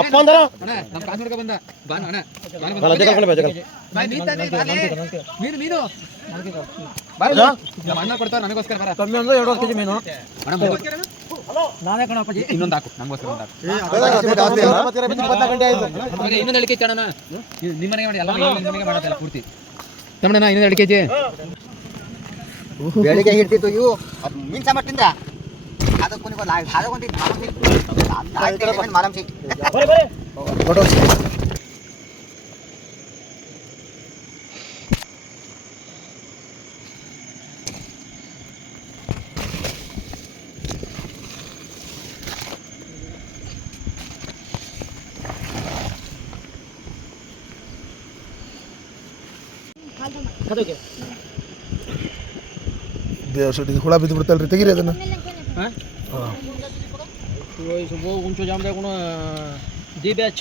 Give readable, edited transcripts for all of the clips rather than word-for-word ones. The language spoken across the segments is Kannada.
ಅಪ್ಪ ಅಂದ್ರ ನಮ್ಮ ಕಾಸು ಹುಡುಗ ಬಂದ ಬಾನು ಅಣ್ಣ ಮೀನು ನಮ್ಮ ಅಣ್ಣ ಕೊಡ್ತಾರ ನನಗೋಸ್ಕರ ಬರ ಕಮ್ಮಿ ಅಂದ್ರೆ 2 ಕೆಜಿ ಮೀನು ನಾನೇ ಕಣಪ್ಪಾಜಿ ಇನ್ನೊಂದು ಹಾಕು ನಮಗೋಸ್ಕರ ಒಂದು ಹಾಕು ಇನ್ನೊಂದು 2 ಕೆಜಿ ಅಣ್ಣ ನಿಮ್ಮನೆಗೆ ಮಾಡಿ ಎಲ್ಲ ನಿಮ್ಮನೆಗೆ ಮಾಡೋದಲ್ಲ ಪೂರ್ತಿ ತಮ್ಮಣ್ಣ ಇನ್ನೊಂದು 2 ಕೆಜಿ ಬೆಳಿಗ್ಗೆ ಹಿಡ್ತಿತ್ತು ಇವು ಮೀನ್ ಸಾಂಬಾರ್ ತಿಂದ್ರ ಅದಕ್ಕೊಂದು ಮಾರಂ ಸಿಕ್ ಹುಳ ಬಿದ್ದು ಬಿಡ್ತಲ್ರಿ ತೆಗೀರಿ ಅದನ್ನ उंचो जाम देखो दी बैच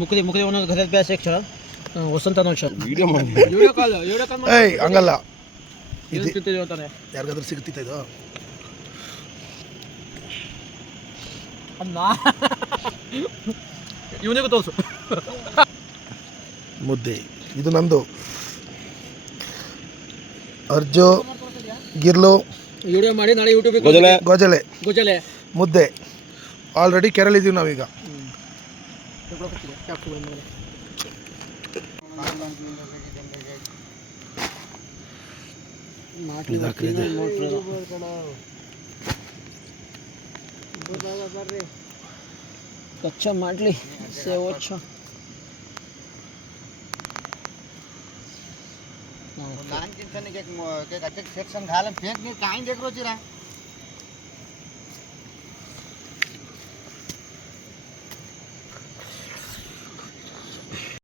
मुकदी मुकदी ओन घर बैच एक ವಸಂತ ನೋಶ ವಿಡಿಯೋ ಕಾಲ್ ಏಯ್ ಹಂಗಲ್ಲ ಇದು ಸಿಗ್ತಿದೆ ಅಂತಾನೆ ಯಾರಿಗಾದ್ರೂ ಸಿಗ್ತಿತ್ತ ಇದು ಅಣ್ಣ ಇವನಿಗೂ ತೋರಿಸು ಮುದ್ದೆ ಇದು ನಂದು ಅರ್ಜು ಗಿರ್ಲು ವಿಡಿಯೋ ಮಾಡಿ ನಾಳೆ ಯೂಟ್ಯೂಬ್ ಗೋಜಲೆ ಗೋಜಲೆ ಮುದ್ದೆ ಆಲ್ರೆಡಿ ಕೆರಳಿದ್ದೀವಿ ನಾವೀಗ कच्चा माटली सेव अच्छा लहान चिंचणी सेक्शन घालून फेक नाही काय देख रोजी रा